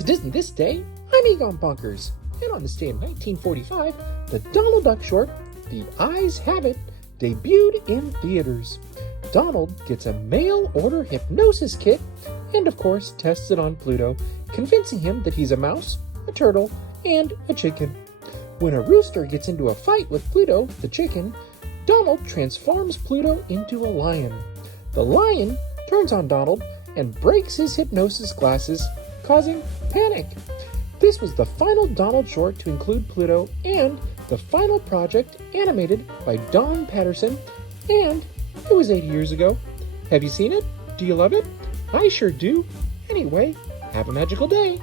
To Disney This Day, I'm Egon Bonkers, and on this day in 1945, the Donald Duck short, The Eyes Have It, debuted in theaters. Donald gets a mail-order hypnosis kit and, of course, tests it on Pluto, convincing him that he's a mouse, a turtle, and a chicken. When a rooster gets into a fight with Pluto, the chicken, Donald transforms Pluto into a lion. The lion turns on Donald and breaks his hypnosis glasses, causing panic. This was the final Donald short to include Pluto and the final project animated by Don Patterson, and it was 80 years ago. Have you seen it? Do you love it? I sure do. Anyway, have a magical day.